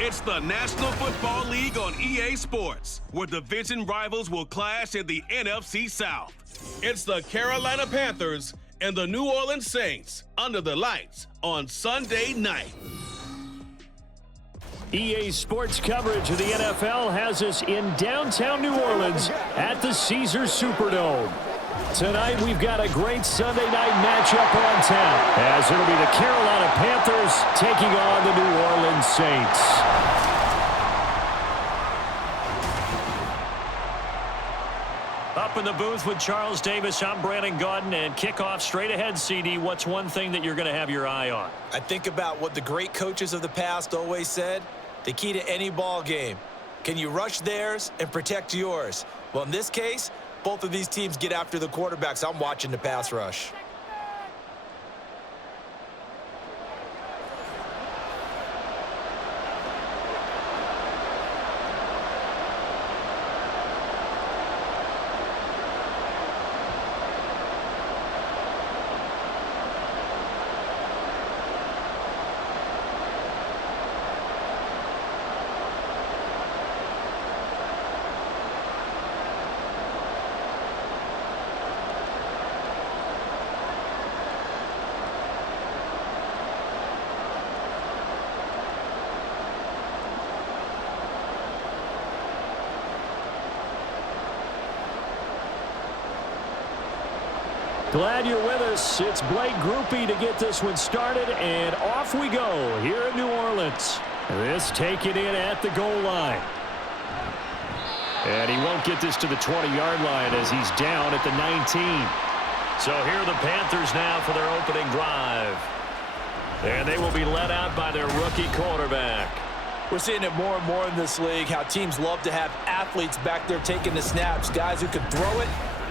It's the National Football League on EA Sports, where division rivals will clash in the NFC South. It's the Carolina Panthers and the New Orleans Saints under the lights on Sunday night. EA Sports coverage of the NFL has us in downtown New Orleans at the Caesars Superdome. Tonight, we've got a great Sunday night matchup on tap, as it'll be the Carolina Panthers taking on the New Orleans Saints. Up in the booth with Charles Davis, I'm Brandon Gaudin, and kickoff straight ahead, CD. What's one thing that you're going to have your eye on? I think about what the great coaches of the past always said. The key to any ball game. Can you rush theirs and protect yours? Well, in this case, both of these teams get after the quarterbacks. I'm watching the pass rush. Glad you're with us. It's Blake Groupie to get this one started, and off we go here in New Orleans. This taken in at the goal line. And he won't get this to the 20-yard line as he's down at the 19. So here are the Panthers now for their opening drive. And they will be led out by their rookie quarterback. We're seeing it more and more in this league, how teams love to have athletes back there taking the snaps, guys who can throw it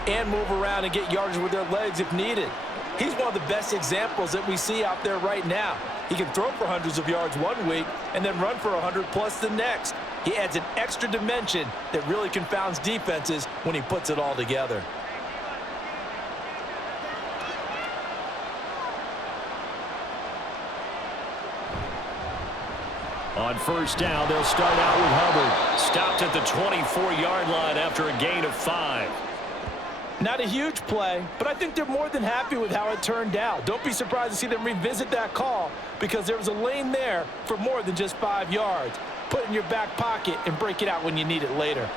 and move around and get yardage with their legs if needed. He's one of the best examples that we see out there right now. He can throw for hundreds of yards one week and then run for 100+ the next. He adds an extra dimension that really confounds defenses when he puts it all together. On first down, they'll start out with Hubbard. Stopped at the 24-yard line after a gain of 5. Not a huge play, but I think they're more than happy with how it turned out. Don't be surprised to see them revisit that call because there was a lane there for more than just 5 yards. Put it in your back pocket and break it out when you need it later.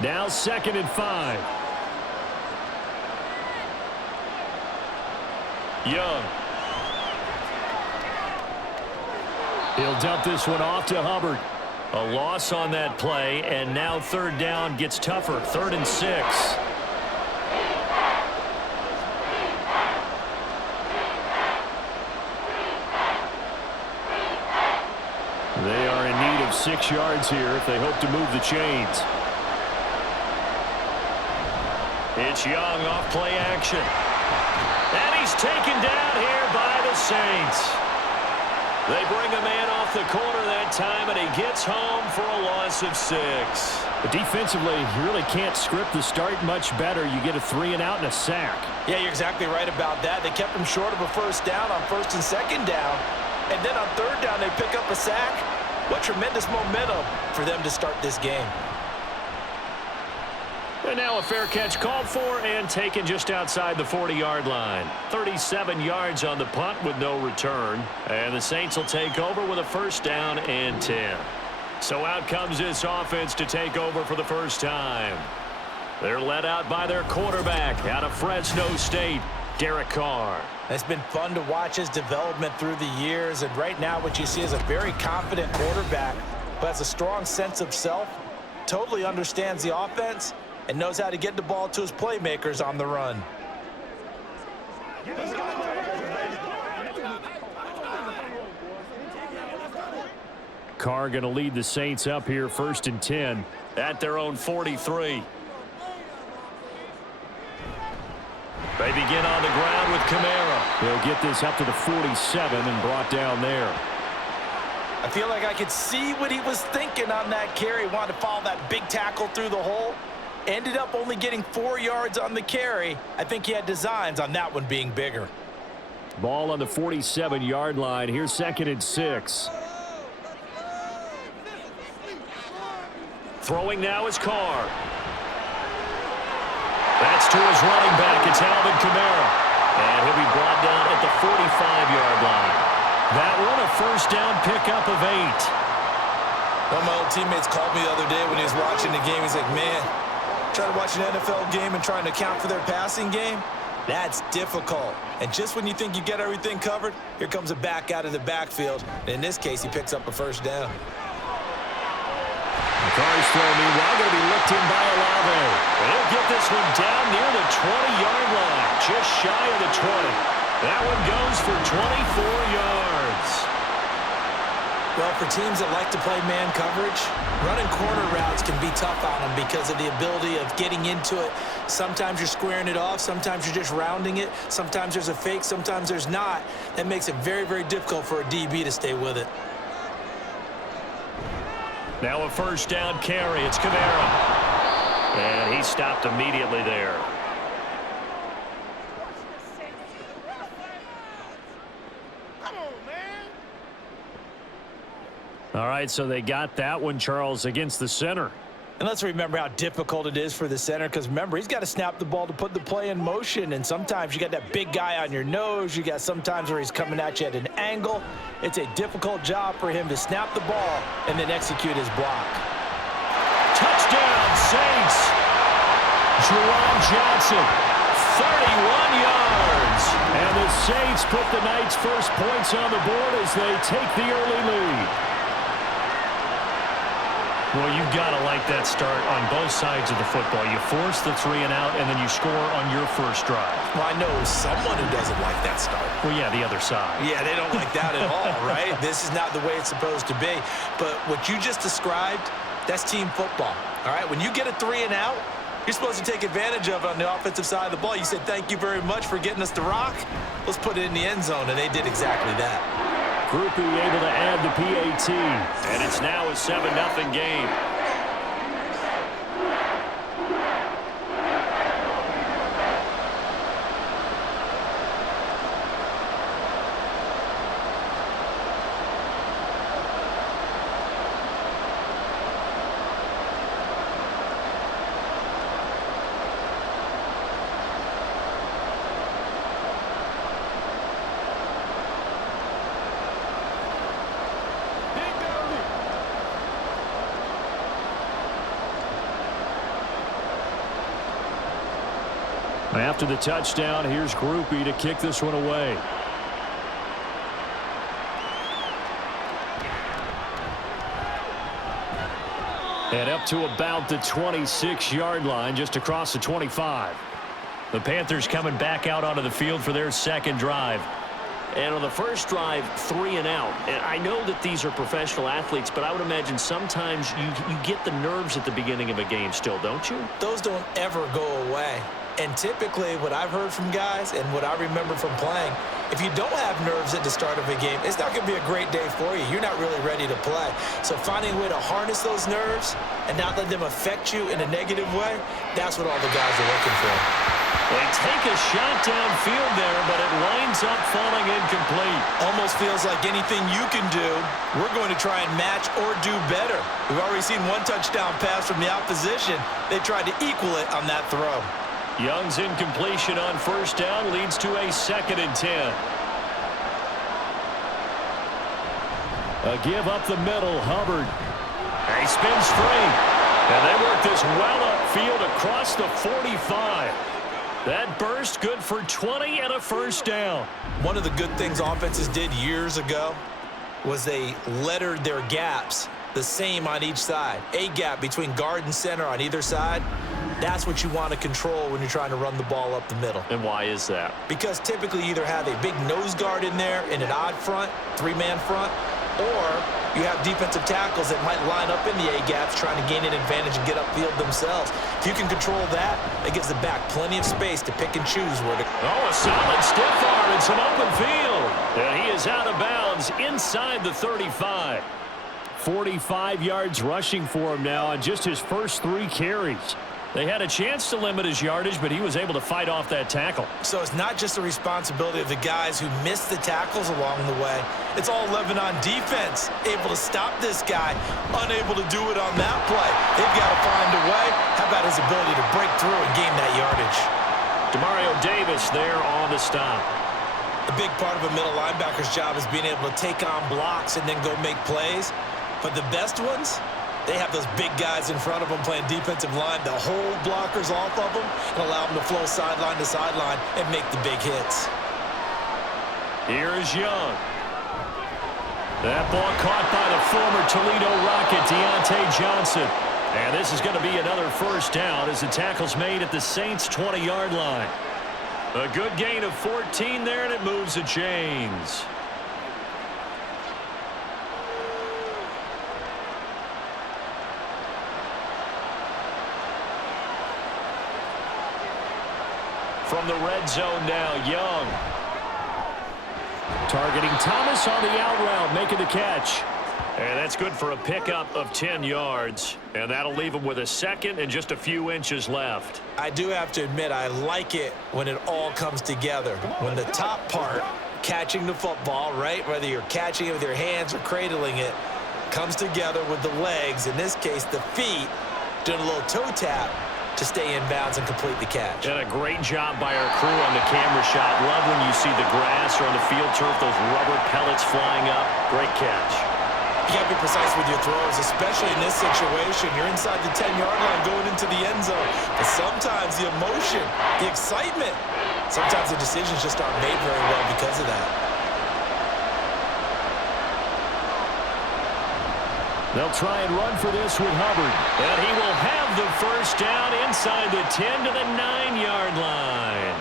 Now 2nd and 5. Young. He'll dump this one off to Hubbard. A loss on that play, and now 3rd down gets tougher. 3rd and 6. They are in need of 6 yards here if they hope to move the chains. It's Young off play action. And he's taken down here by the Saints. They bring a man off the corner that time, and he gets home for a loss of 6. But defensively, you really can't script the start much better. You get a 3 and out and a sack. Yeah, you're exactly right about that. They kept him short of a 1st down on 1st and 2nd down. And then on 3rd down, they pick up a sack. What tremendous momentum for them to start this game. And now a fair catch called for and taken just outside the 40-yard line. 37 yards on the punt with no return. And the Saints will take over with a 1st down and 10. So out comes this offense to take over for the first time. They're led out by their quarterback out of Fresno State, Derek Carr. It's been fun to watch his development through the years, and right now what you see is a very confident quarterback who has a strong sense of self, totally understands the offense, and knows how to get the ball to his playmakers on the run. Carr going to lead the Saints up here 1st and 10 at their own 43. They begin on the ground with Kamara. They'll get this up to the 47 and brought down there. I feel like I could see what he was thinking on that carry. Wanted to follow that big tackle through the hole. Ended up only getting 4 yards on the carry. I think he had designs on that one being bigger. Ball on the 47-yard line. Here's 2nd and 6. Throwing now is Carr. That's to his running back. It's Alvin Kamara. And he'll be brought down at the 45-yard line. That one a first down pickup of 8. One of my old teammates called me the other day when he was watching the game. He's like, man, trying to watch an NFL game and trying to account for their passing game, that's difficult. And just when you think you get everything covered, here comes a back out of the backfield. And in this case, he picks up a first down. Carr's throw, meanwhile, going to be looked in by Olave. And he'll get this one down near the 20-yard line, just shy of the 20. That one goes for 24 yards. Well, for teams that like to play man coverage, running corner routes can be tough on them because of the ability of getting into it. Sometimes you're squaring it off. Sometimes you're just rounding it. Sometimes there's a fake. Sometimes there's not. That makes it very, very difficult for a DB to stay with it. Now a first down carry. It's Kamara. And he stopped immediately there. All right, so they got that one, Charles, against the center. And let's remember how difficult it is for the center, because remember, he's got to snap the ball to put the play in motion, and sometimes you got that big guy on your nose. You got sometimes where he's coming at you at an angle. It's a difficult job for him to snap the ball and then execute his block. Touchdown, Saints. Jerome Johnson, 31 yards. And the Saints put the night's first points on the board as they take the early lead. Well, you've got to like that start on both sides of the football. You force the 3 and out, and then you score on your first drive. Well, I know someone who doesn't like that start. Well, yeah, the other side. Yeah, they don't like that at all, right? This is not the way it's supposed to be. But what you just described, that's team football, all right? When you get a 3 and out, you're supposed to take advantage of it on the offensive side of the ball. You said, thank you very much for getting us the rock. Let's put it in the end zone, and they did exactly that. Groupie able to add the PAT, and it's now a 7-0 game. After the touchdown, here's Groupie to kick this one away. And up to about the 26-yard line, just across the 25. The Panthers coming back out onto the field for their second drive. And on the first drive, 3 and out. And I know that these are professional athletes, but I would imagine sometimes you get the nerves at the beginning of a game still, don't you? Those don't ever go away. And typically, what I've heard from guys and what I remember from playing, if you don't have nerves at the start of a game, it's not going to be a great day for you. You're not really ready to play. So finding a way to harness those nerves and not let them affect you in a negative way, that's what all the guys are looking for. They take a shot downfield there, but it winds up falling incomplete. Almost feels like anything you can do, we're going to try and match or do better. We've already seen one touchdown pass from the opposition. They tried to equal it on that throw. Young's incompletion on first down leads to a 2nd and 10. A give up the middle, Hubbard. And he spins free. And they work this well upfield across the 45. That burst good for 20 and a first down. One of the good things offenses did years ago was they lettered their gaps the same on each side. A gap between guard and center on either side. That's what you want to control when you're trying to run the ball up the middle. And why is that? Because typically you either have a big nose guard in there in an odd front, 3-man front, or you have defensive tackles that might line up in the A-gaps trying to gain an advantage and get upfield themselves. If you can control that, it gives the back plenty of space to pick and choose where to... Oh, a solid stiff arm and some open field. And he is out of bounds inside the 35. 45 yards rushing for him now on just his first 3 carries. They had a chance to limit his yardage, but he was able to fight off that tackle. So it's not just the responsibility of the guys who missed the tackles along the way. It's all 11 on defense, able to stop this guy, unable to do it on that play. They've got to find a way. How about his ability to break through and gain that yardage? Demario Davis there on the stop. A big part of a middle linebacker's job is being able to take on blocks and then go make plays. But the best ones, they have those big guys in front of them playing defensive line. They'll hold blockers off of them and allow them to flow sideline to sideline and make the big hits. Here is Young. That ball caught by the former Toledo Rocket, Deontay Johnson. And this is going to be another first down as the tackle's made at the Saints' 20-yard line. A good gain of 14 there, and it moves the chains. From the red zone now, Young. Targeting Thomas on the out route, making the catch. And that's good for a pickup of 10 yards. And that'll leave him with a second and just a few inches left. I do have to admit, I like it when it all comes together. When the top part, catching the football, right, whether you're catching it with your hands or cradling it, comes together with the legs, in this case the feet, doing a little toe tap to stay in bounds and complete the catch. And a great job by our crew on the camera shot. Love when you see the grass or on the field turf, those rubber pellets flying up. Great catch. You got to be precise with your throws, especially in this situation. You're inside the 10-yard line going into the end zone. But sometimes the emotion, the excitement, sometimes the decisions just aren't made very well because of that. They'll try and run for this with Hubbard. And he will have the first down inside the 10 to the 9-yard line.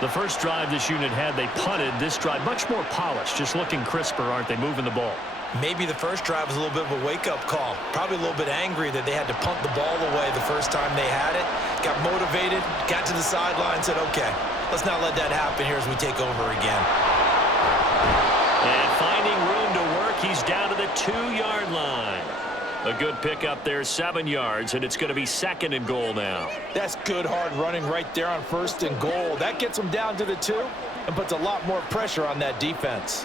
The first drive this unit had, they punted. This drive, much more polished, just looking crisper, aren't they, moving the ball? Maybe the first drive was a little bit of a wake-up call. Probably a little bit angry that they had to punt the ball away the first time they had it. Got motivated, got to the sideline, said, okay, let's not let that happen here as we take over again. And finding room to work, he's down to the 2-yard line. A good pickup there, 7 yards, and it's going to be 2nd and goal now. That's good hard running right there on 1st and goal. That gets them down to the 2 and puts a lot more pressure on that defense.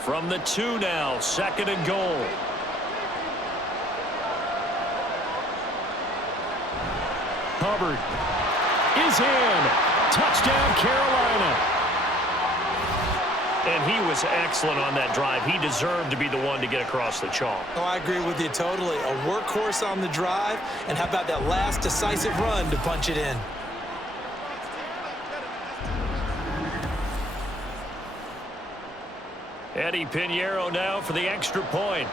From the 2 now, 2nd and goal. Hubbard is in. Touchdown, Carolina. And he was excellent on that drive. He deserved to be the one to get across the chalk. Oh, I agree with you totally. A workhorse on the drive, and how about that last decisive run to punch it in? Eddie Pinheiro now for the extra point.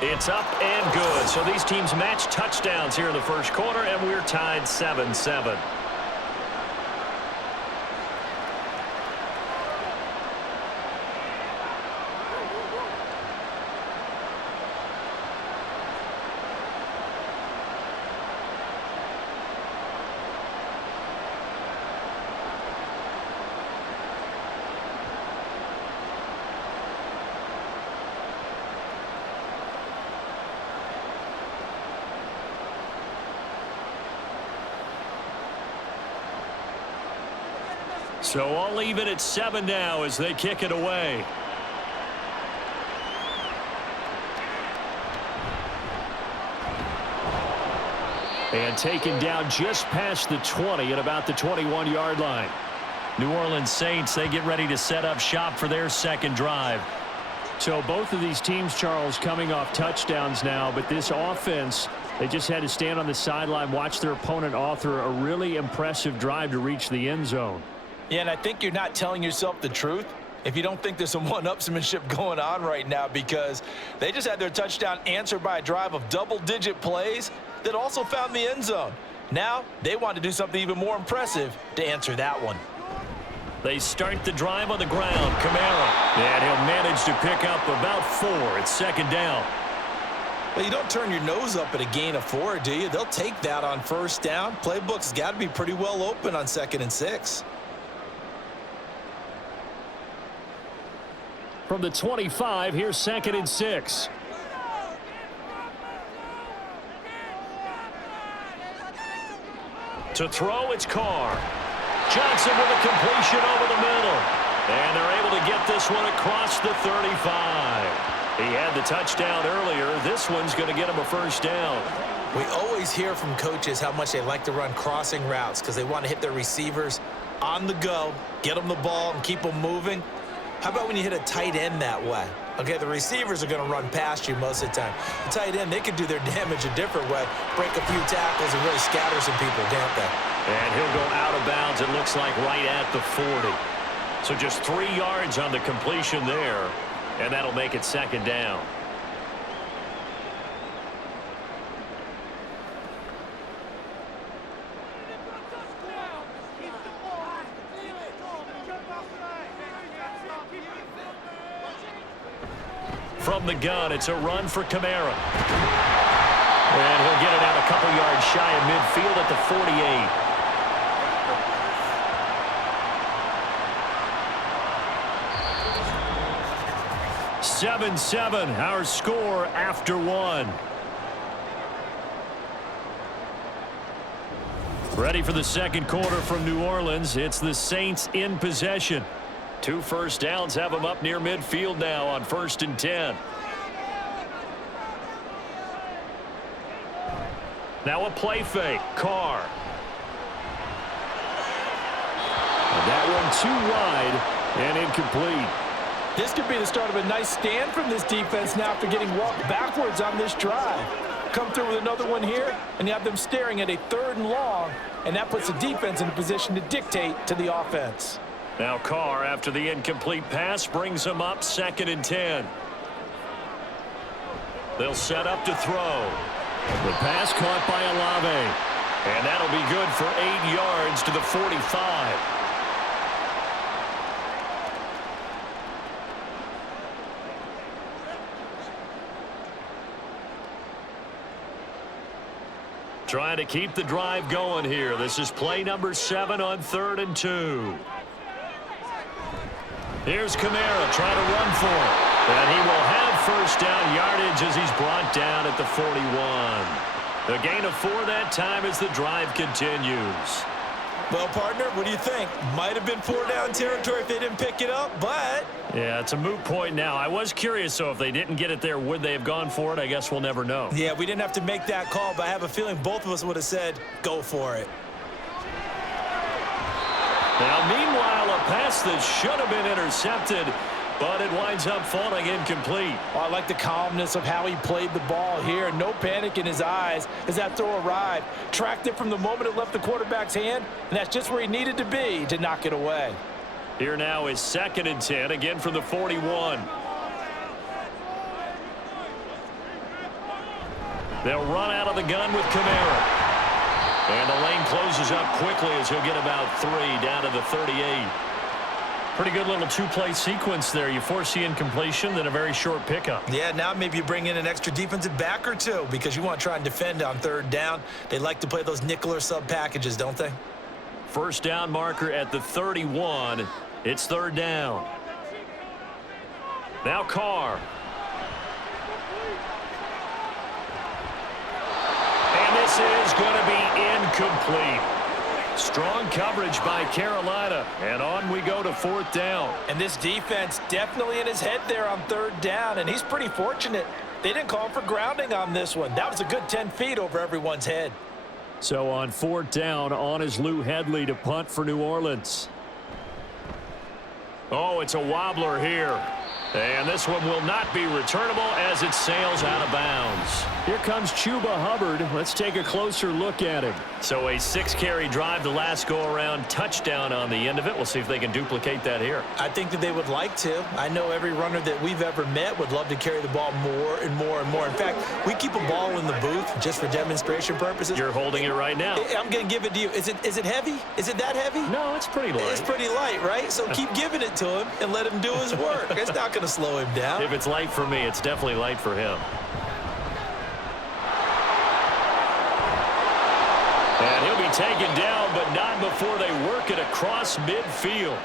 It's up and good. So these teams match touchdowns here in the first quarter, and we're tied 7-7. So I'll leave it at 7 now as they kick it away. And taken down just past the 20 at about the 21-yard line. New Orleans Saints, they get ready to set up shop for their second drive. So both of these teams, Charles, coming off touchdowns now, but this offense, they just had to stand on the sideline, watch their opponent author a really impressive drive to reach the end zone. Yeah, and I think you're not telling yourself the truth if you don't think there's some one-upsmanship going on right now, because they just had their touchdown answered by a drive of double-digit plays that also found the end zone. Now they want to do something even more impressive to answer that one. They start the drive on the ground. Kamara. And he'll manage to pick up about 4. It's 2nd down. Well, you don't turn your nose up at a gain of 4, do you? They'll take that on 1st down. Playbook's got to be pretty well open on 2nd and 6. From the 25, here's 2nd and 6. To throw, it's Carr. Johnson with a completion over the middle. And they're able to get this one across the 35. He had the touchdown earlier. This one's going to get him a first down. We always hear from coaches how much they like to run crossing routes because they want to hit their receivers on the go, get them the ball, and keep them moving. How about when you hit a tight end that way? Okay, the receivers are going to run past you most of the time. The tight end, they could do their damage a different way, break a few tackles and really scatter some people, can't they? And he'll go out of bounds, it looks like, right at the 40. So just 3 yards on the completion there, and that'll make it second down. From the gun, it's a run for Kamara. And he'll get it out a couple yards shy of midfield at the 48. Seven, our score after 1. Ready for the second quarter from New Orleans. It's the Saints in possession. 2 first downs have them up near midfield now on 1st and 10. Now a play fake. Carr. And that one too wide and incomplete. This could be the start of a nice stand from this defense now after getting walked backwards on this drive. Come through with another one here, and you have them staring at a 3rd and long, and that puts the defense in a position to dictate to the offense. Now Carr, after the incomplete pass, brings them up 2nd and 10. They'll set up to throw. The pass caught by Olave. And that'll be good for 8 yards to the 45. Trying to keep the drive going here. This is play number 7 on 3rd and 2. Here's Kamara trying to run for it. And he will have first down yardage as he's brought down at the 41. The gain of 4 that time as the drive continues. Well, partner, what do you think? Might have been 4 down territory if they didn't pick it up, but... Yeah, it's a moot point now. I was curious, so if they didn't get it there, would they have gone for it? I guess we'll never know. Yeah, we didn't have to make that call, but I have a feeling both of us would have said, go for it. Now, meanwhile, a pass that should have been intercepted, but it winds up falling incomplete. Oh, I like the calmness of how he played the ball here. No panic in his eyes as that throw arrived. Tracked it from the moment it left the quarterback's hand, and that's just where he needed to be to knock it away. Here now is 2nd and 10, again from the 41. They'll run out of the gun with Kamara. And the lane closes up quickly as he'll get about 3 down to the 38. Pretty good little 2-play sequence there. You force the incompletion, then a very short pickup. Yeah, now maybe you bring in an extra defensive back or 2 because you want to try and defend on 3rd down. They like to play those nickel or sub packages, don't they? First down marker at the 31. It's 3rd down. Now Carr. And this is going to be incomplete. Strong coverage by Carolina, and on we go to 4th down. And this defense definitely in his head there on 3rd down, and he's pretty fortunate. They didn't call him for grounding on this one. That was a good 10 feet over everyone's head. So on 4th down, on is Lou Hedley to punt for New Orleans. Oh, it's a wobbler here. And this one will not be returnable as it sails out of bounds. Here comes Chuba Hubbard. Let's take a closer look at him. So a 6-carry drive the last go-around, touchdown on the end of it. We'll see if they can duplicate that here. I think that they would like to. I know every runner that we've ever met would love to carry the ball more and more and more. In fact, we keep a ball in the booth just for demonstration purposes. You're holding it right now. I'm going to give it to you. Is it heavy? Is it that heavy? No, it's pretty light. It's pretty light, right? So keep giving it to him and let him do his work. It's not going to slow him down. If it's light for me, it's definitely light for him. And he'll be taken down, but not before they work it across midfield.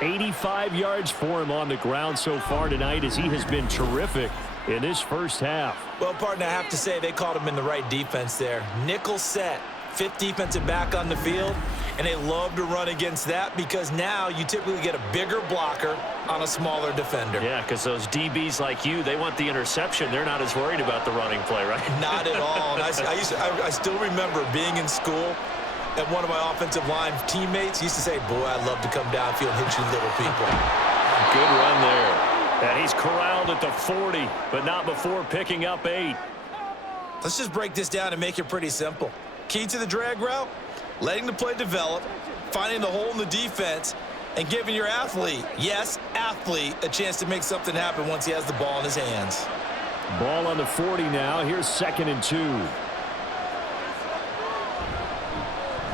85 yards for him on the ground so far tonight as he has been terrific in this first half. Well, partner, I have to say they called him in the right defense there. Nickel set, fifth defensive back on the field, and they love to run against that because now you typically get a bigger blocker on a smaller defender. Yeah, because those DBs like you, they want the interception. They're not as worried about the running play, right? Not at all. And I still remember being in school, and one of my offensive line teammates used to say, boy, I'd love to come downfield and hit you little people. Good run there. And he's corralled at the 40, but not before picking up 8. Let's just break this down and make it pretty simple. Key to the drag route, letting the play develop, finding the hole in the defense, and giving your athlete, yes, athlete, a chance to make something happen once he has the ball in his hands. Ball on the 40 now. Here's 2nd and 2.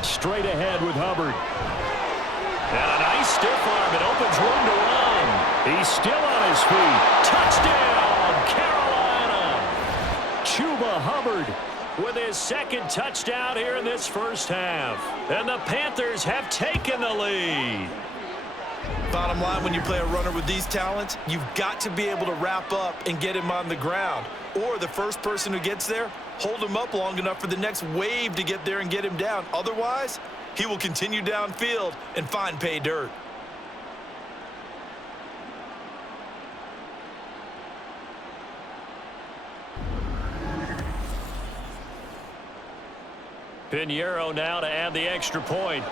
Straight ahead with Hubbard. And a nice stiff arm. It opens room to run. He's still on his feet. Touchdown, Carolina. Chuba Hubbard with his 2nd touchdown here in this first half. And the Panthers have taken the lead. Bottom line, when you play a runner with these talents, you've got to be able to wrap up and get him on the ground. Or the first person who gets there, hold him up long enough for the next wave to get there and get him down. Otherwise, he will continue downfield and find pay dirt. Pinheiro now to add the extra point.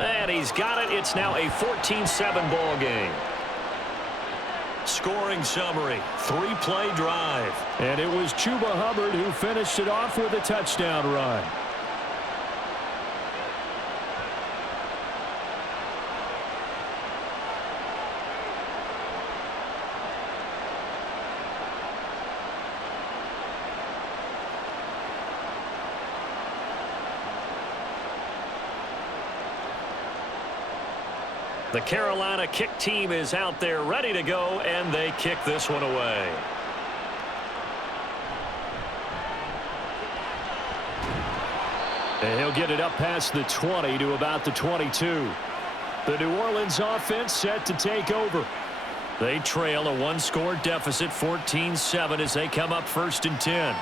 And he's got it. It's now a 14-7 ball game. Scoring summary, 3-play drive. And it was Chuba Hubbard who finished it off with a touchdown run. The Carolina kick team is out there ready to go, and they kick this one away. And he'll get it up past the 20 to about the 22. The New Orleans offense set to take over. They trail a 1-score deficit, 14-7, as they come up 1st and 10.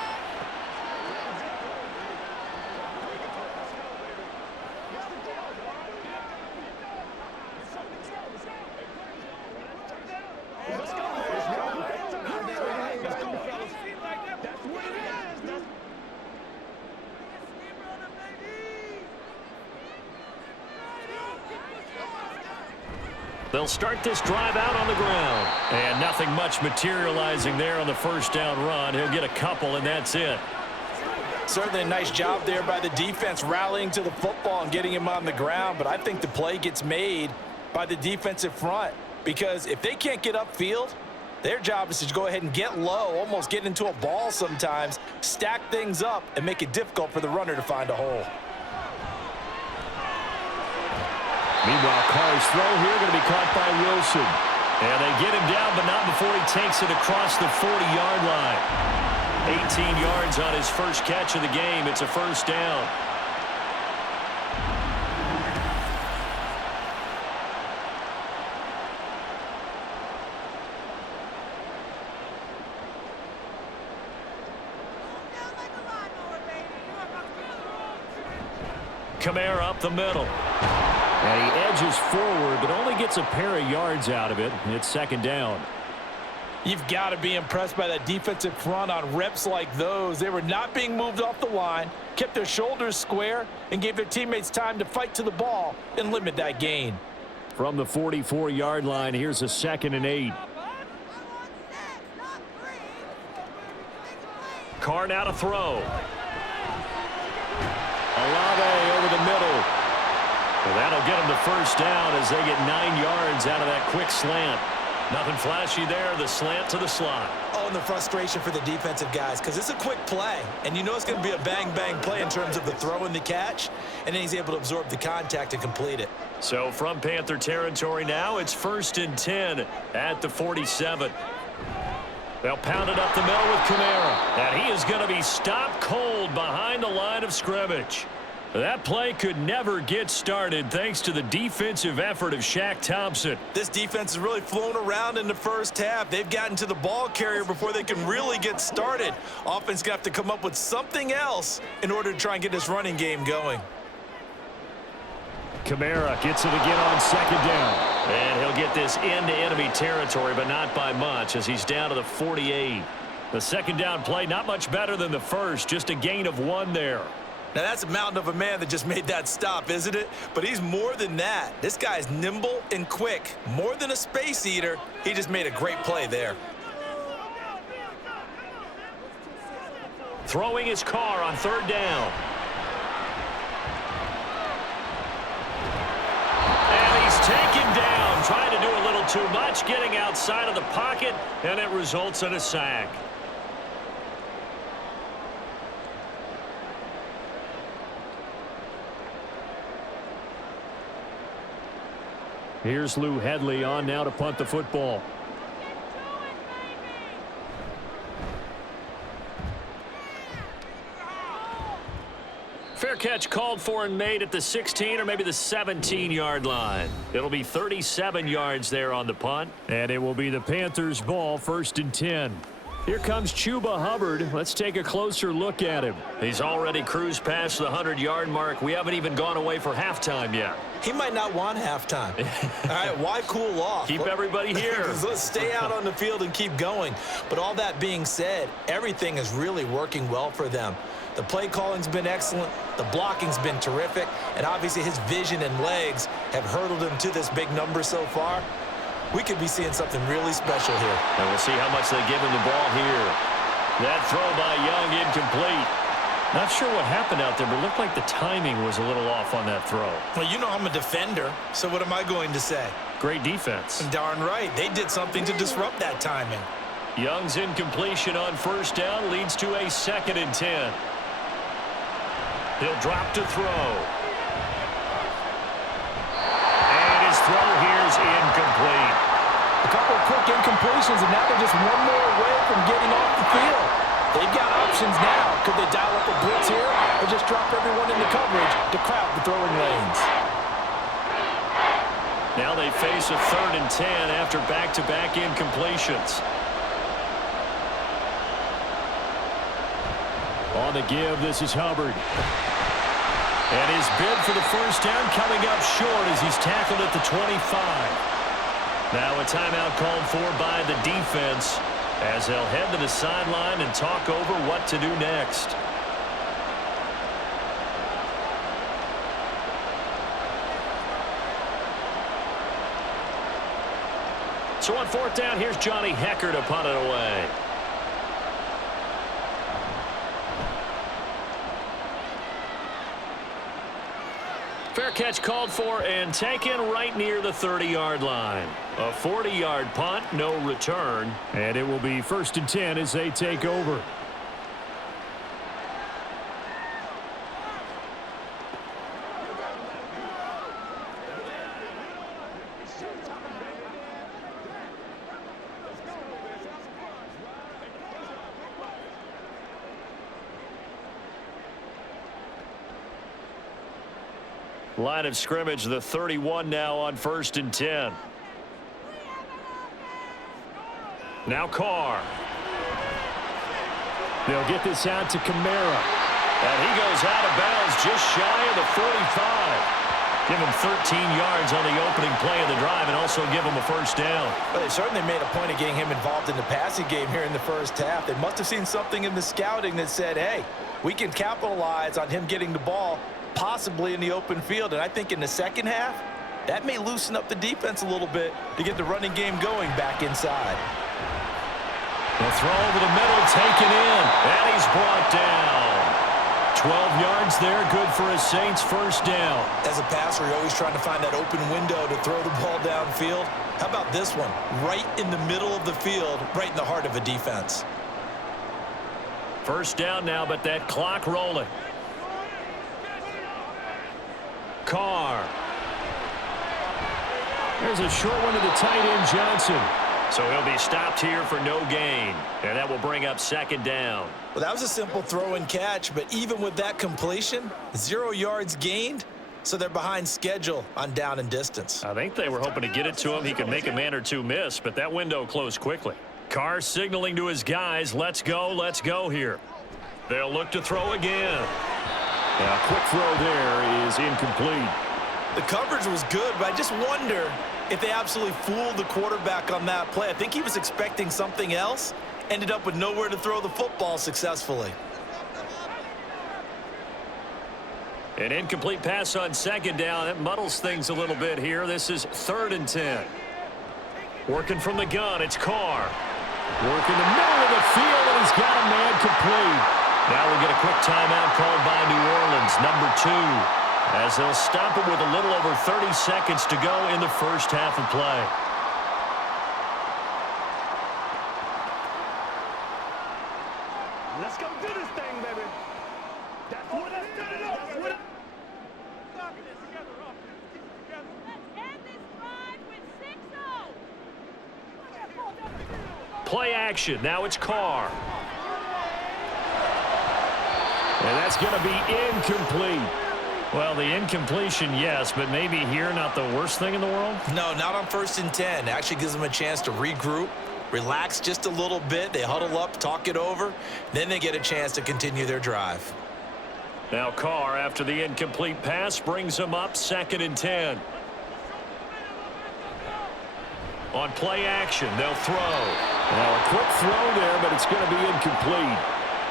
They'll start this drive out on the ground. And nothing much materializing there on the first down run. He'll get a couple, and that's it. Certainly a nice job there by the defense rallying to the football and getting him on the ground. But I think the play gets made by the defensive front. Because if they can't get upfield, their job is to go ahead and get low, almost get into a ball sometimes, stack things up, and make it difficult for the runner to find a hole. Meanwhile, Carr's throw here going to be caught by Wilson. And they get him down, but not before he takes it across the 40-yard line. 18 yards on his first catch of the game. It's a first down. Kamara up the middle. And he edges forward, but only gets a pair of yards out of it. It's 2nd down. You've got to be impressed by that defensive front on reps like those. They were not being moved off the line, kept their shoulders square, and gave their teammates time to fight to the ball and limit that gain. From the 44-yard line, here's a 2nd and 8. Carr now to throw. Olave over the middle. Well, that'll get them the first down as they get 9 yards out of that quick slant. Nothing flashy there, the slant to the slot. Oh, and the frustration for the defensive guys, because it's a quick play, and you know it's going to be a bang-bang play in terms of the throw and the catch, and then he's able to absorb the contact and complete it. So from Panther territory now, it's 1st and 10 at the 47. They'll pound it up the middle with Kamara, and he is going to be stopped cold behind the line of scrimmage. That play could never get started thanks to the defensive effort of Shaq Thompson. This defense has really flown around in the first half. They've gotten to the ball carrier before they can really get started. Offense going to have to come up with something else in order to try and get this running game going. Kamara gets it again on second down. And he'll get this into enemy territory, but not by much as he's down to the 48. The second down play not much better than the first, just a gain of 1 there. Now, that's a mountain of a man that just made that stop, isn't it? But he's more than that. This guy's nimble and quick. More than a space eater, he just made a great play there. Throwing his car on third down. And he's taken down, trying to do a little too much, getting outside of the pocket, and it results in a sack. Here's Lou Headley on now to punt the football. Fair catch called for and made at the 16 or maybe the 17-yard line. It'll be 37 yards there on the punt. And it will be the Panthers' ball, 1st and 10. Here comes Chuba Hubbard. Let's take a closer look at him. He's already cruised past the 100-yard mark. We haven't even gone away for halftime yet. He might not want halftime. All right, why cool off? Keep everybody here. Let's stay out on the field and keep going. But all that being said, everything is really working well for them. The play calling's been excellent. The blocking's been terrific. And obviously his vision and legs have hurdled him to this big number so far. We could be seeing something really special here. And we'll see how much they give him the ball here. That throw by Young incomplete. Not sure what happened out there, but it looked like the timing was a little off on that throw. Well, you know I'm a defender, so what am I going to say? Great defense. Darn right. They did something to disrupt that timing. Young's incompletion on first down leads to a 2nd and 10. He'll drop to throw. And his throw here's incomplete. A couple of quick incompletions, and now they're just one more away from getting off the field. They've got options now. Could they dial up a blitz here or just drop everyone into coverage to crowd the throwing lanes? Now they face a 3rd and 10 after back-to-back incompletions. On the give, this is Hubbard. And his bid for the first down coming up short as he's tackled at the 25. Now a timeout called for by the defense as they'll head to the sideline and talk over what to do next. So on 4th down, here's Johnny Hecker to punt it away. Fair catch called for and taken right near the 30-yard line. A 40-yard punt, no return. And it will be 1st and 10 as they take over. Line of scrimmage, the 31 now on 1st and 10. Now Carr. They'll get this out to Kamara. And he goes out of bounds just shy of the 45. Give him 13 yards on the opening play of the drive and also give him a first down. Well, they certainly made a point of getting him involved in the passing game here in the first half. They must have seen something in the scouting that said, hey, we can capitalize on him getting the ball possibly in the open field. And I think in the second half, that may loosen up the defense a little bit to get the running game going back inside. The throw over the middle, taken in, and he's brought down. 12 yards there, good for a Saints first down. As a passer, you're always trying to find that open window to throw the ball downfield. How about this one? Right in the middle of the field, right in the heart of a defense. First down now, but that clock rolling. Carr. There's a short one to the tight end, Johnson. So he'll be stopped here for no gain, and that will bring up second down. Well, that was a simple throw and catch, but even with that completion, 0 yards gained, so they're behind schedule on down and distance. I think they were hoping to get it to him. He could make a man or two miss, but that window closed quickly. Carr signaling to his guys, let's go here. They'll look to throw again. A quick throw there is incomplete. The coverage was good, but I just wonder if they absolutely fooled the quarterback on that play. I think he was expecting something else, ended up with nowhere to throw the football successfully. An incomplete pass on second down. It muddles things a little bit here. This is 3rd and 10. Working from the gun, it's Carr. Working the middle of the field, and he's got a man complete. Now we'll get a quick timeout called by New Orleans, number 2, as they'll stop it with a little over 30 seconds to go in the first half of play. Let's go do this thing, baby. That's what I started off. That's what Let's end this drive with 6-0. Play action. Now it's Carr. And that's going to be incomplete. Well, the incompletion, yes, but maybe here not the worst thing in the world? No, not on 1st and 10. It actually gives them a chance to regroup, relax just a little bit. They huddle up, talk it over. Then they get a chance to continue their drive. Now Carr, after the incomplete pass, brings them up 2nd and 10. On play action, they'll throw. Now a quick throw there, but it's going to be incomplete.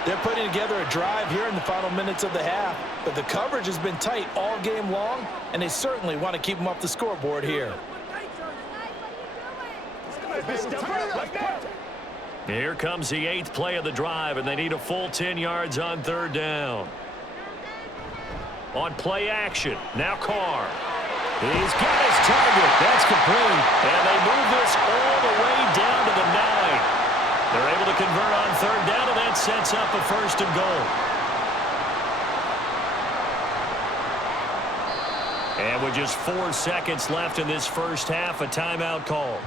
They're putting together a drive here in the final minutes of the half, but the coverage has been tight all game long, and they certainly want to keep them off the scoreboard here. Here comes the 8th play of the drive, and they need a full 10 yards on 3rd down. On play action, now Carr. He's got his target. That's complete. And they move this all the way down to the 9. They're able to convert on 3rd down, and that sets up a 1st and goal. And with just 4 seconds left in this first half, a timeout call.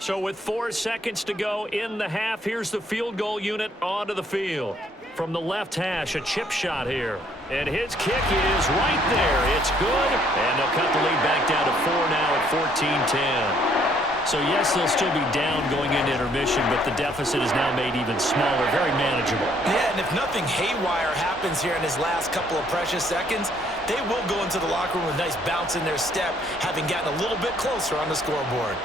So with 4 seconds to go in the half, here's the field goal unit onto the field. From the left hash, a chip shot here. And his kick is right there. It's good. And they'll cut the lead back down to 4 now at 14-10. So, yes, they'll still be down going into intermission, but the deficit is now made even smaller, very manageable. Yeah, and if nothing haywire happens here in his last couple of precious seconds, they will go into the locker room with a nice bounce in their step, having gotten a little bit closer on the scoreboard.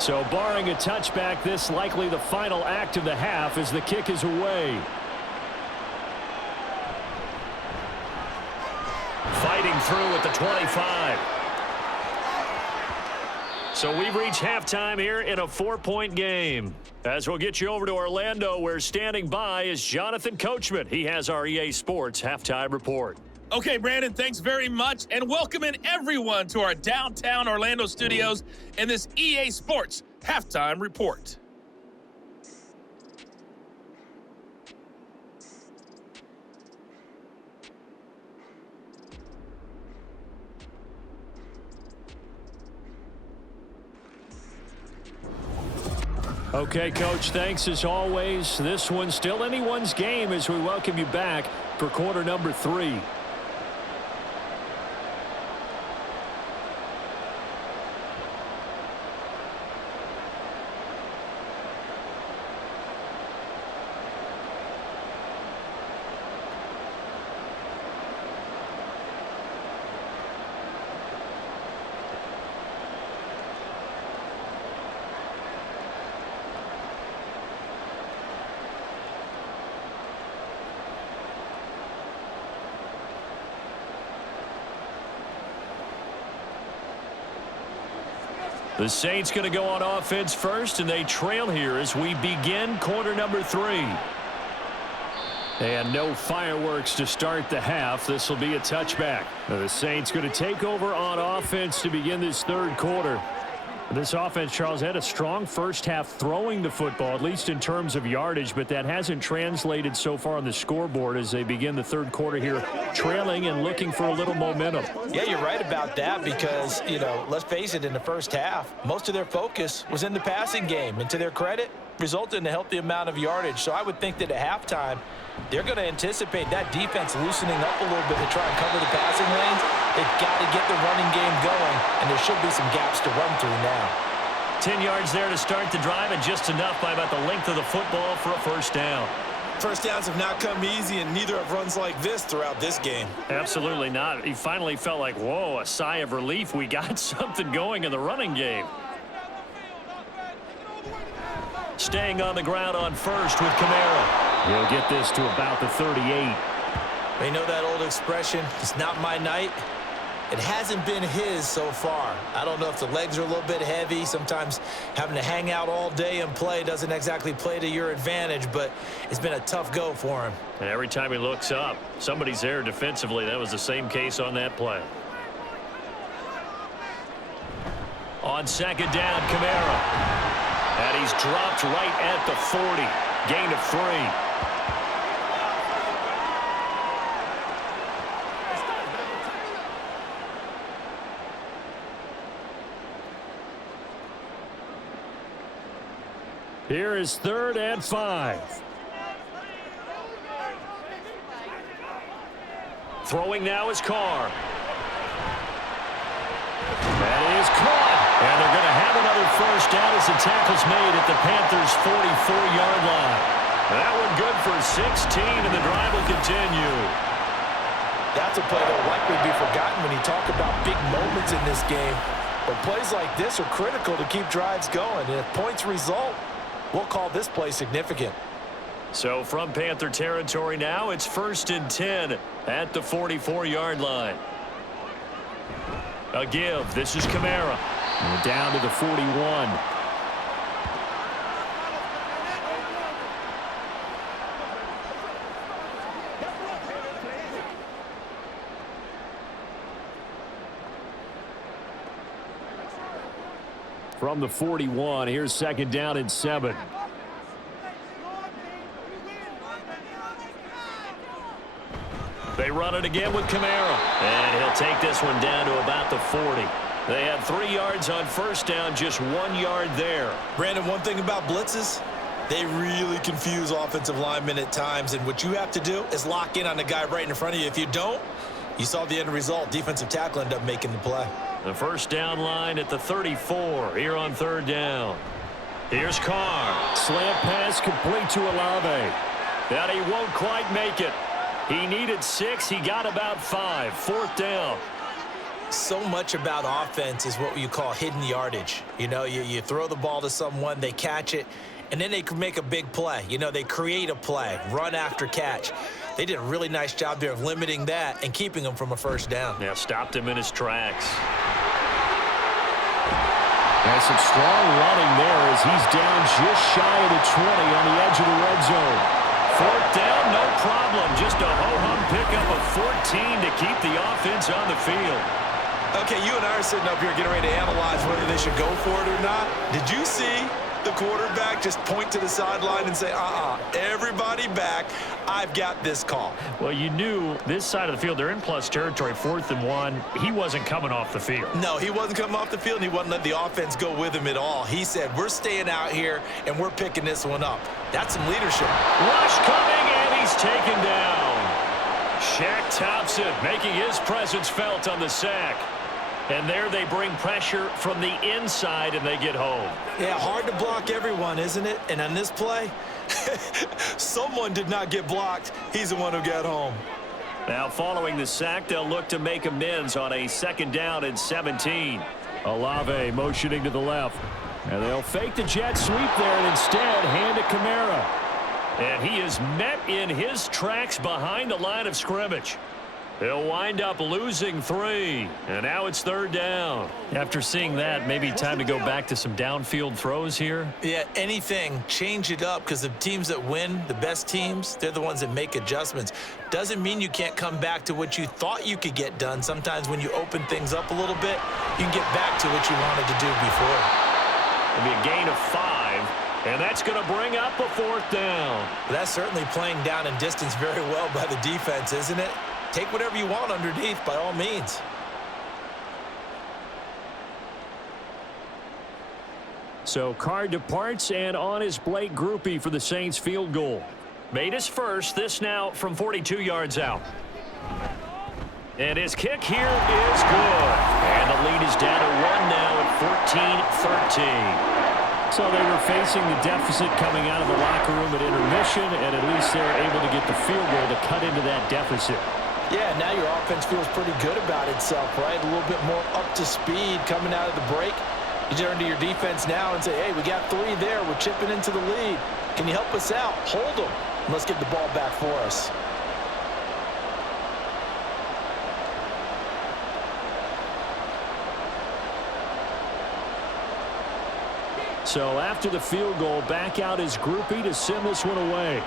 So barring a touchback, this likely the final act of the half as the kick is away. Fighting through at the 25. So we've reached halftime here in a 4-point game. As we'll get you over to Orlando, where standing by is Jonathan Coachman. He has our EA Sports halftime report. Okay, Brandon, thanks very much, and welcome in everyone to our downtown Orlando studios in this EA Sports halftime report. Okay, Coach, thanks as always. This one's still anyone's game as we welcome you back for quarter number 3. The Saints going to go on offense first, and they trail here as we begin quarter number 3. And no fireworks to start the half. This will be a touchback. The Saints going to take over on offense to begin this third quarter. This offense, Charles, had a strong first half throwing the football, at least in terms of yardage, but that hasn't translated so far on the scoreboard as they begin the third quarter here, trailing and looking for a little momentum. Yeah, you're right about that because, let's face it, in the first half, most of their focus was in the passing game. And to their credit, resulted in a healthy amount of yardage. So I would think that at halftime, they're going to anticipate that defense loosening up a little bit to try and cover the passing lanes. They've got to get the running game going, and there should be some gaps to run through now. 10 yards there to start the drive, and just enough by about the length of the football for a first down. First downs have not come easy, and neither have runs like this throughout this game. Absolutely not. He finally felt like, whoa, a sigh of relief. We got something going in the running game. Staying on the ground on first with Kamara. He'll get this to about the 38. They know that old expression, it's not my night. It hasn't been his so far. I don't know if the legs are a little bit heavy. Sometimes having to hang out all day and play doesn't exactly play to your advantage, but it's been a tough go for him. And every time he looks up, somebody's there defensively. That was the same case on that play. On second down, Kamara. And he's dropped right at the 40. Gain of 3. Here is 3rd and 5. Throwing now is Carr. That is caught. And they're going to have another first down as the tackle's made at the Panthers' 44-yard line. That one good for 16, and the drive will continue. That's a play that will likely be forgotten when you talk about big moments in this game. But plays like this are critical to keep drives going. And if points result, we'll call this play significant. So from Panther territory now, it's 1st and 10 at the 44-yard line. A give. This is Kamara. And down to the 41. From the 41, here's 2nd down and 7. They run it again with Kamara. And he'll take this one down to about the 40. They had 3 yards on first down, just 1 yard there. Brandon, one thing about blitzes, they really confuse offensive linemen at times. And what you have to do is lock in on the guy right in front of you. If you don't, you saw the end result. Defensive tackle ended up making the play. The first down line at the 34 here on 3rd down. Here's Carr. Slant pass complete to Olave. That he won't quite make it. He needed 6. He got about 5. 4th down. So much about offense is what you call hidden yardage. You throw the ball to someone, they catch it, and then they can make a big play. They create a play, run after catch. They did a really nice job there of limiting that and keeping him from a first down. Yeah, stopped him in his tracks. And some strong running there as he's down just shy of the 20 on the edge of the red zone. 4th down, no problem. Just a ho-hum pickup of 14 to keep the offense on the field. Okay, you and I are sitting up here getting ready to analyze whether they should go for it or not. Did you see the quarterback just point to the sideline and say, everybody back, I've got this call? Well, you knew this side of the field, they're in plus territory, 4th and 1. He wasn't coming off the field. No, he wasn't coming off the field, and he wasn't letting the offense go with him at all. He said, we're staying out here, and we're picking this one up. That's some leadership. Rush coming, and he's taken down. Shaq Thompson making his presence felt on the sack. And there they bring pressure from the inside, and they get home. Yeah, hard to block everyone, isn't it? And on this play, someone did not get blocked. He's the one who got home. Now, following the sack, they'll look to make amends on a 2nd down and 17. Olave motioning to the left. And they'll fake the jet sweep there and instead hand it Kamara. And he is met in his tracks behind the line of scrimmage. He'll wind up losing 3, and now it's 3rd down. After seeing that, maybe time to go back to some downfield throws here. Yeah, anything. Change it up, because the teams that win, the best teams, they're the ones that make adjustments. Doesn't mean you can't come back to what you thought you could get done. Sometimes when you open things up a little bit, you can get back to what you wanted to do before. It'll be a gain of 5, and that's going to bring up a 4th down. That's certainly playing down in distance very well by the defense, isn't it? Take whatever you want underneath, by all means. So Carr departs, and on is Blake Grupe for the Saints field goal. Made his first, this now from 42 yards out. And his kick here is good. And the lead is down to 1 now at 14-13. So they were facing the deficit coming out of the locker room at intermission, and at least they were able to get the field goal to cut into that deficit. Yeah, now your offense feels pretty good about itself, right? A little bit more up to speed coming out of the break. You turn to your defense now and say, hey, we got 3 there. We're chipping into the lead. Can you help us out? Hold them. Let's get the ball back for us. So after the field goal, back out is Grupe to send this one away.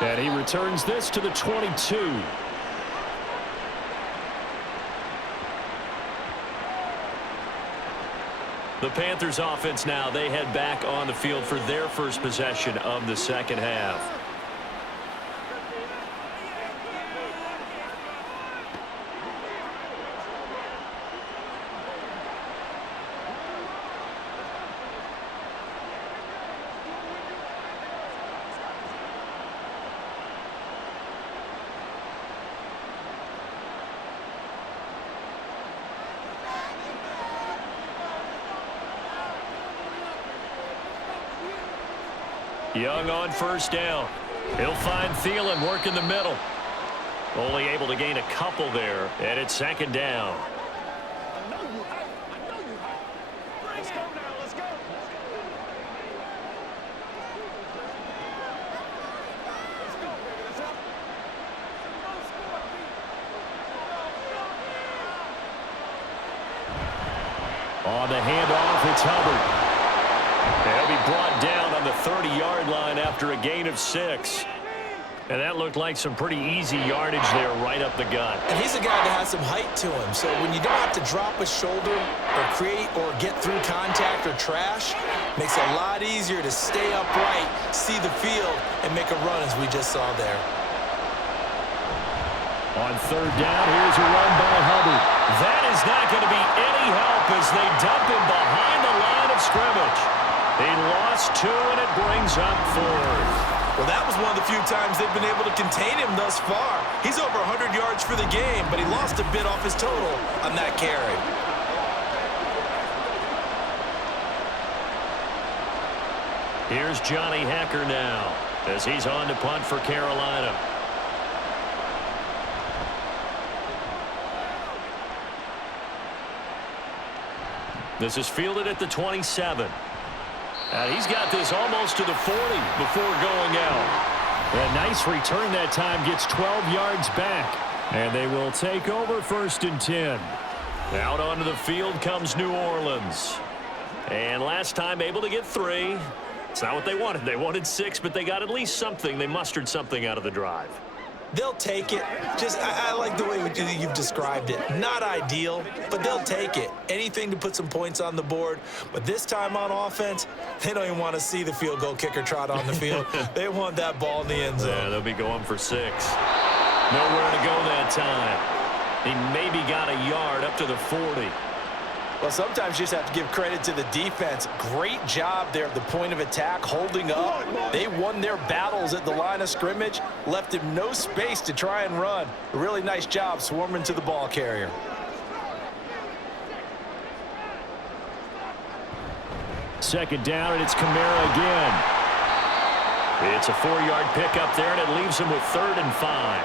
And he returns this to the 22. The Panthers offense now, they head back on the field for their first possession of the second half. Young on first down. He'll find Thielen working the middle. Only able to gain a couple there, and it's 2nd down. Let's go now, let's go. On the handoff, it's Hubbard. He'll be brought down on the 30-yard line after a gain of 6. And that looked like some pretty easy yardage there right up the gut. And he's a guy that has some height to him, so when you don't have to drop a shoulder or create or get through contact or trash, makes it a lot easier to stay upright, see the field, and make a run as we just saw there. On 3rd down, here's a run by Hubbard. That is not going to be any help as they dump him behind the line of scrimmage. He lost 2, and it brings up 4th. Well, that was one of the few times they've been able to contain him thus far. He's over 100 yards for the game, but he lost a bit off his total on that carry. Here's Johnny Hacker now as he's on to punt for Carolina. This is fielded at the 27. And he's got this almost to the 40 before going out. A nice return that time, gets 12 yards back. And they will take over 1st and 10. Out onto the field comes New Orleans. And last time able to get 3. It's not what they wanted. They wanted 6, but they got at least something. They mustered something out of the drive. They'll take it. I like the way you've described it. Not ideal, but they'll take it. Anything to put some points on the board. But this time on offense, they don't even want to see the field goal kicker trot on the field. They want that ball in the end zone. Yeah, they'll be going for 6. Nowhere to go that time. He maybe got a yard up to the 40. Well, sometimes you just have to give credit to the defense. Great job there at the point of attack, holding up. They won their battles at the line of scrimmage, left him no space to try and run. A really nice job swarming to the ball carrier. Second down, and it's Kamara again. It's a 4-yard pickup there, and it leaves him with 3rd and 5.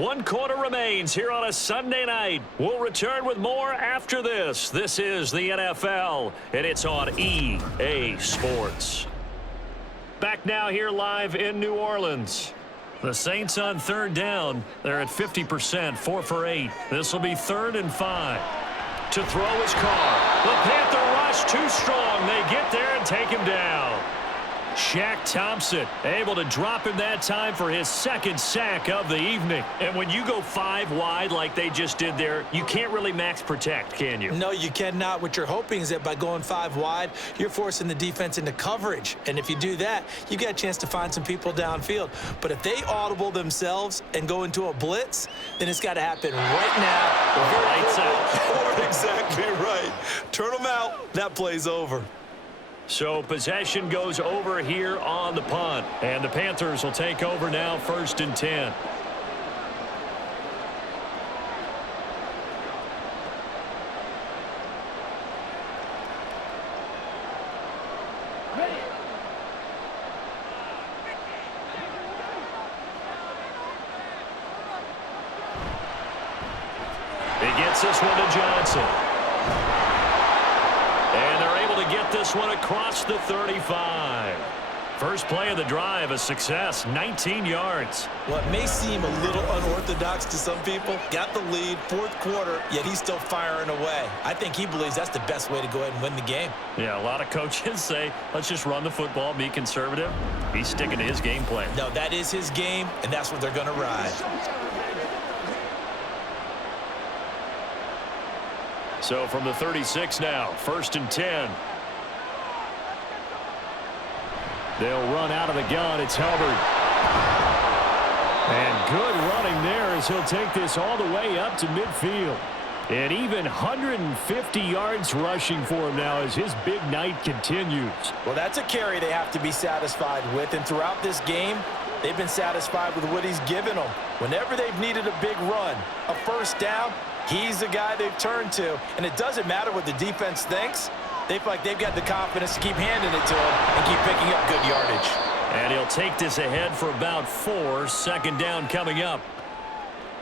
1 quarter remains here on a Sunday night. We'll return with more after this. This is the NFL, and it's on EA Sports. Back now here live in New Orleans. The Saints on 3rd down. They're at 50%, 4 for 8. This will be 3rd and 5. To throw is Carr. The Panther rush too strong. They get there and take him down. Shaq Thompson able to drop him that time for his 2nd sack of the evening. And when you go 5 wide like they just did there, you can't really max protect, can you? No, you cannot. What you're hoping is that by going 5 wide, you're forcing the defense into coverage. And if you do that, you get a chance to find some people downfield. But if they audible themselves and go into a blitz, then it's got to happen right now. Or lights out. Or exactly right. Turn them out. That play's over. So possession goes over here on the punt. And the Panthers will take over now, 1st and 10. He gets this one to Johnson. And they're able to get this one across the 35. First play of the drive, a success, 19 yards. What may seem a little unorthodox to some people, got the lead, 4th quarter, yet he's still firing away. I think he believes that's the best way to go ahead and win the game. Yeah, a lot of coaches say, let's just run the football, be conservative. He's sticking to his game plan. No, that is his game, and that's what they're going to ride. So from the 36 now, 1st and 10. They'll run out of the gun. It's Hubbard. And good running there as he'll take this all the way up to midfield. And even 150 yards rushing for him now as his big night continues. Well, that's a carry they have to be satisfied with. And throughout this game, they've been satisfied with what he's given them. Whenever they've needed a big run, a 1st down, he's the guy they've turned to. And it doesn't matter what the defense thinks. They feel like they've got the confidence to keep handing it to him and keep picking up good yardage. And he'll take this ahead for about 4. 2nd down coming up.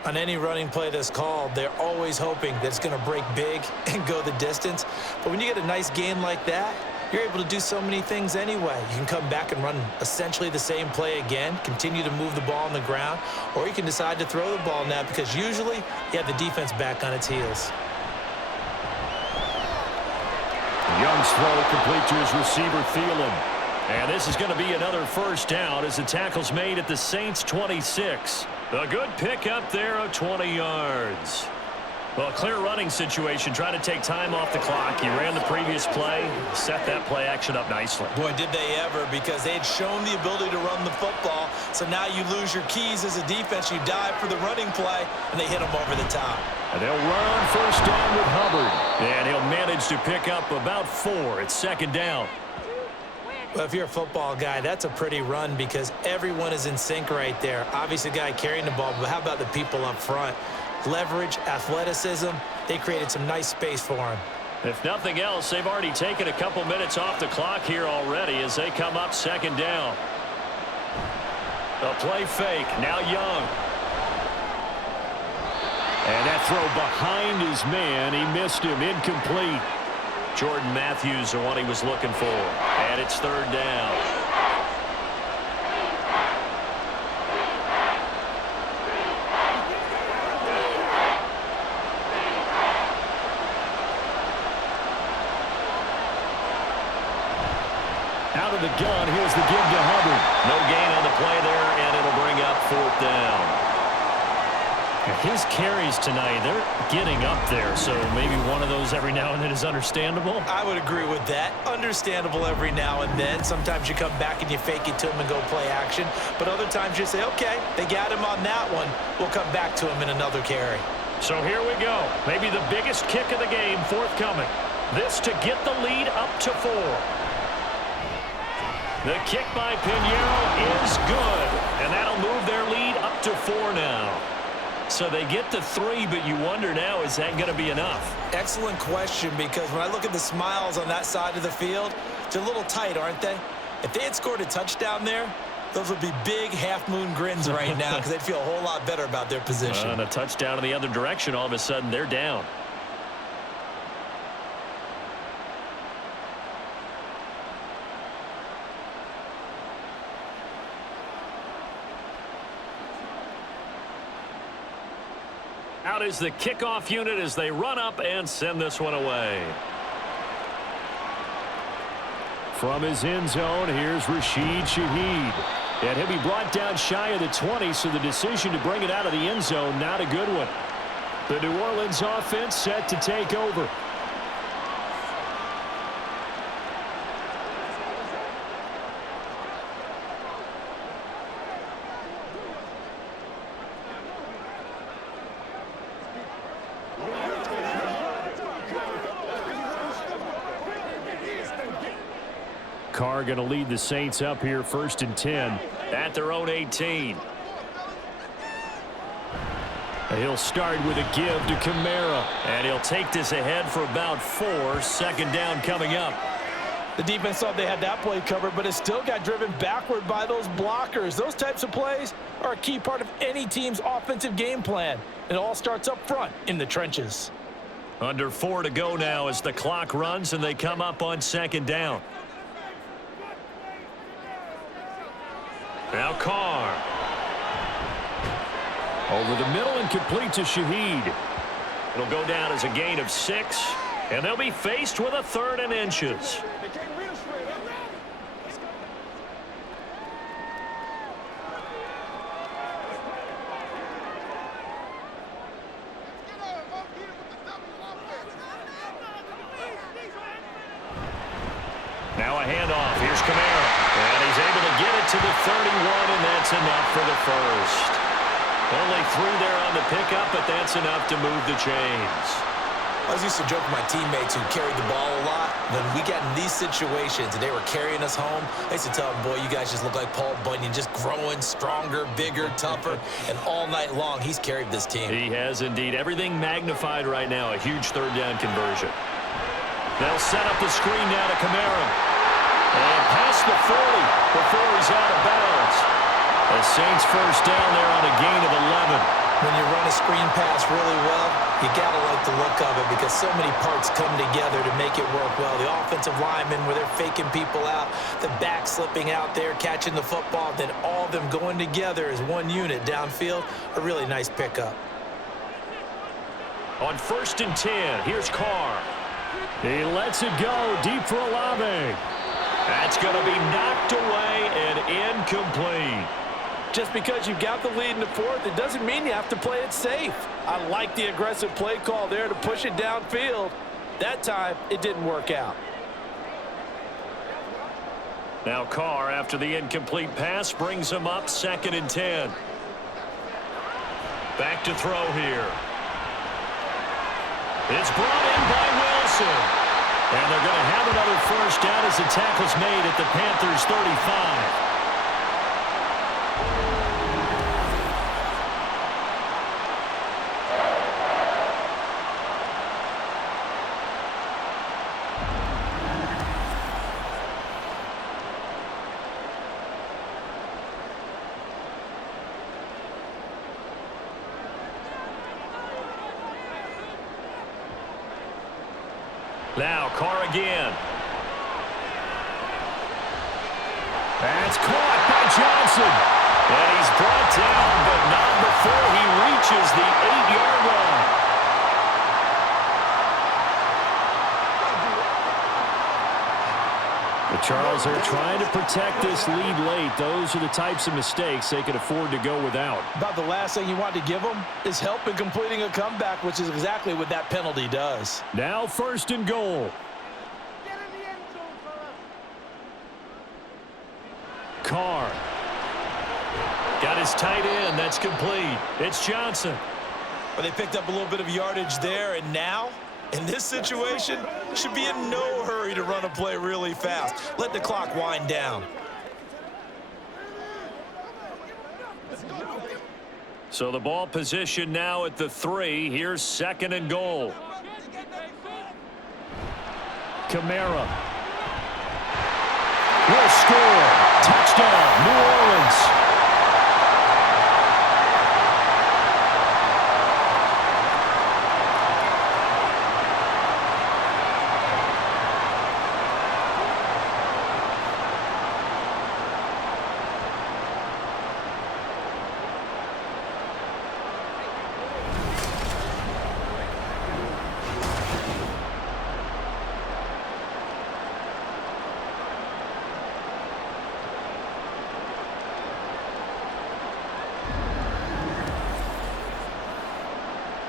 On any running play that's called, they're always hoping that it's going to break big and go the distance. But when you get a nice gain like that, you're able to do so many things anyway. You can come back and run essentially the same play again, continue to move the ball on the ground, or you can decide to throw the ball now because usually you have the defense back on its heels. Young's throw complete to his receiver, Thielen. And this is going to be another 1st down as the tackle's made at the Saints' 26. A good pickup there of 20 yards. Well, clear running situation, trying to take time off the clock. He ran the previous play, set that play action up nicely. Boy, did they ever, because they had shown the ability to run the football. So now you lose your keys as a defense. You dive for the running play, and they hit them over the top. And they'll run 1st down with Hubbard. And he'll manage to pick up about 4. It's 2nd down. Well, if you're a football guy, that's a pretty run because everyone is in sync right there. Obviously, the guy carrying the ball, but how about the people up front? Leverage, athleticism, they created some nice space for him. If nothing else, they've already taken a couple minutes off the clock here already as they come up 2nd down. A play fake, now Young. And that throw behind his man, he missed him, incomplete. Jordan Matthews, the one he was looking for. And it's 3rd down. Out of the gun, here's the give to Hubbard. No gain on the play there, and it'll bring up 4th down. His carries tonight, they're getting up there, so maybe one of those every now and then is understandable. I would agree with that. Understandable every now and then. Sometimes you come back and you fake it to him and go play action. But other times you say, okay, they got him on that one. We'll come back to him in another carry. So here we go. Maybe the biggest kick of the game forthcoming. This to get the lead up to 4. The kick by Pinheiro is good, and that'll move their lead up to 4 now. So they get to 3, but you wonder now, is that going to be enough? Excellent question, because when I look at the smiles on that side of the field, they're a little tight, aren't they? If they had scored a touchdown there, Those would be big half-moon grins right now because they'd feel a whole lot better about their position. And a touchdown in the other direction, all of a sudden they're down. Out is the kickoff unit as they run up and send this one away. From his end zone, here's Rashid Shaheed. And he'll be brought down shy of the 20, so the decision to bring it out of the end zone, not a good one. The New Orleans offense set to take over. Carr going to lead the Saints up here 1st and 10. At their own 18. He'll start with a give to Kamara. And he'll take this ahead for about 4. 2nd down coming up. The defense thought they had that play covered, but it still got driven backward by those blockers. Those types of plays are a key part of any team's offensive game plan. It all starts up front in the trenches. Under 4 to go now as the clock runs and they come up on 2nd down. Now Carr. Over the middle and complete to Shaheed. It'll go down as a gain of 6, and they'll be faced with a 3rd and inches. Now a handoff. Here's Kamara. And he's able to get it to the 31, and that's enough for the first. Only 3 there on the pickup, but that's enough to move the chains. I was used to joke with my teammates who carried the ball a lot. When we got in these situations and they were carrying us home, I used to tell them, boy, you guys just look like Paul Bunyan, just growing stronger, bigger, tougher, and all night long he's carried this team. He has indeed. Everything magnified right now. A huge 3rd down conversion. They'll set up the screen now to Kamara. And past the 40 before he's out of bounds. The Saints 1st down there on a gain of 11. When you run a screen pass really well, you got to like the look of it because so many parts come together to make it work well. The offensive linemen where they're faking people out, the back slipping out there, catching the football, then all of them going together as one unit downfield. A really nice pickup. On 1st and 10, here's Carr. He lets it go deep for Olave. That's going to be knocked away and incomplete. Just because you got the lead in the 4th, it doesn't mean you have to play it safe. I like the aggressive play call there to push it downfield. That time, it didn't work out. Now Carr, after the incomplete pass, brings him up 2nd and 10. Back to throw here. It's brought in by Wilson. And they're going to have another 1st down as the tackle's made at the Panthers 35. Now Carr again. That's caught by Johnson. And he's brought down, but not before he reaches the 8-yard line. The Charles are trying to protect this lead late. Those are the types of mistakes they can afford to go without. About the last thing you want to give them is help in completing a comeback, which is exactly what that penalty does. Now 1st and goal. Carr. Got his tight end. That's complete. It's Johnson. But they picked up a little bit of yardage there, and now, in this situation, should be in no hurry to run a play really fast. Let the clock wind down. So the ball position now at the 3. Here's 2nd and goal. Kamara will score. Touchdown, New Orleans.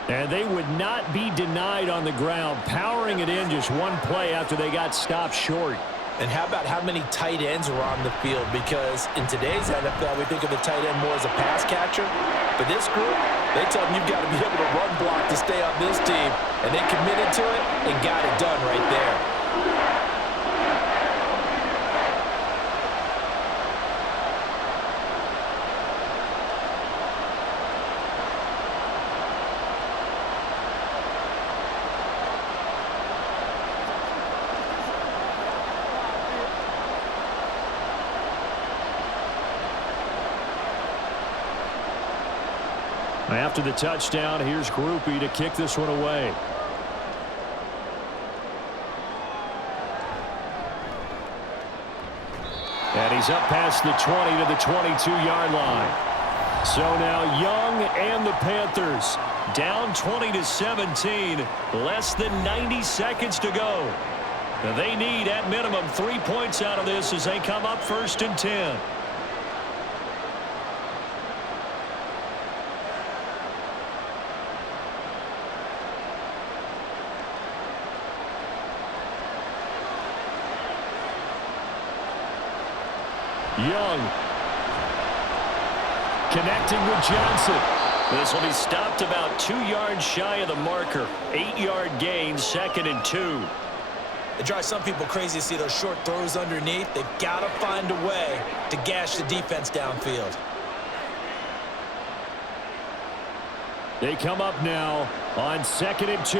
And they would not be denied on the ground, powering it in just one play after they got stopped short. And how about how many tight ends are on the field? Because in today's NFL, we think of the tight end more as a pass catcher. But this group, they tell them you've got to be able to run block to stay on this team. And they committed to it and got it done right there. After the touchdown, here's Groupie to kick this one away. And he's up past the 20 to the 22-yard line. So now Young and the Panthers down 20-17, less than 90 seconds to go. Now they need, at minimum, 3 points out of this as they come up 1st and 10. Young connecting with Johnson. This will be stopped about 2 yards shy of the marker. 8-yard gain, 2nd and 2. It drives some people crazy to see those short throws underneath. They've got to find a way to gash the defense downfield. They come up now on 2nd and 2.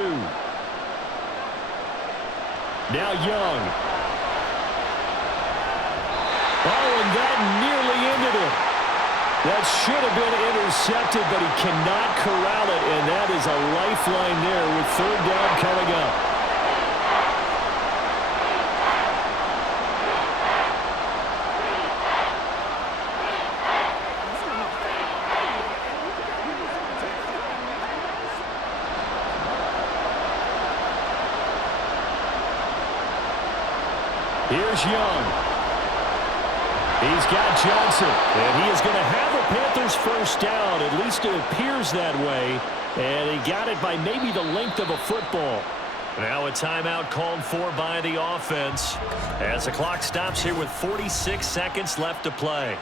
Now Young. Oh, and that nearly ended it. That should have been intercepted, but he cannot corral it, and that is a lifeline there with 3rd down coming up. Here's Young. He's got Johnson, and he is going to have a Panthers 1st down. At least it appears that way, and he got it by maybe the length of a football. Now a timeout called for by the offense as the clock stops here with 46 seconds left to play.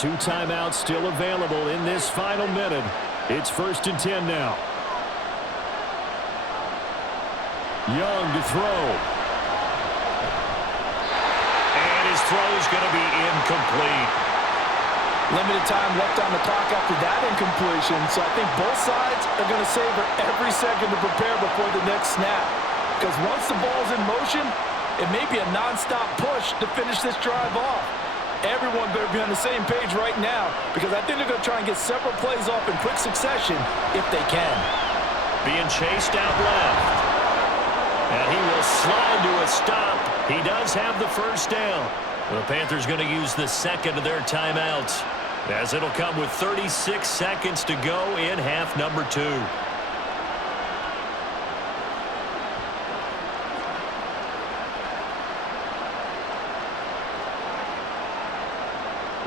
Two timeouts still available in this final minute. It's 1st and 10 now. Young to throw. And his throw is going to be incomplete. Limited time left on the clock after that incompletion, so I think both sides are going to savor every second to prepare before the next snap. Because once the ball's in motion, it may be a nonstop push to finish this drive off. Everyone better be on the same page right now because I think they're going to try and get several plays off in quick succession if they can. Being chased out left. And he will slide to a stop. He does have the 1st down. The Panthers going to use the 2nd of their timeouts as it'll come with 36 seconds to go in half number 2.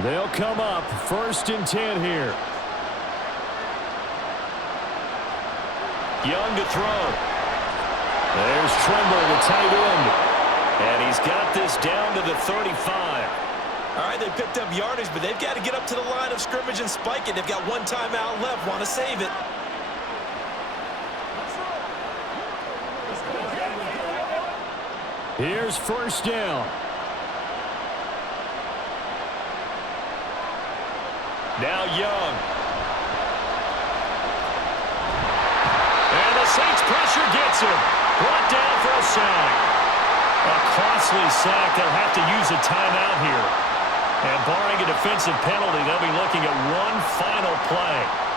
They'll come up 1st and 10 here. Young to throw. There's Trimble, the tight end. And he's got this down to the 35. All right, they picked up yardage, but they've got to get up to the line of scrimmage and spike it. They've got one timeout left, want to save it. Here's 1st down. Now Young. And the Saints pressure gets him. Brought down for a sack. A costly sack. They'll have to use a timeout here. And barring a defensive penalty, they'll be looking at one final play.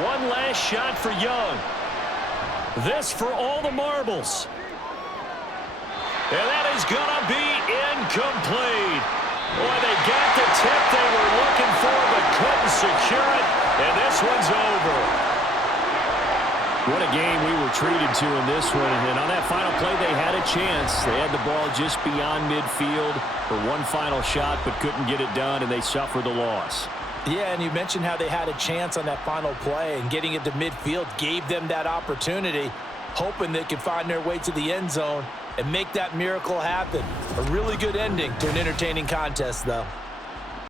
One last shot for Young. This for all the marbles. And that is going to be incomplete. Boy, they got the tip they were looking for but couldn't secure it. And this one's over. What a game we were treated to in this one. And on that final play, they had a chance. They had the ball just beyond midfield for one final shot but couldn't get it done, and they suffered the loss. Yeah, and you mentioned how they had a chance on that final play, and getting it to midfield gave them that opportunity, hoping they could find their way to the end zone and make that miracle happen. A really good ending to an entertaining contest, though.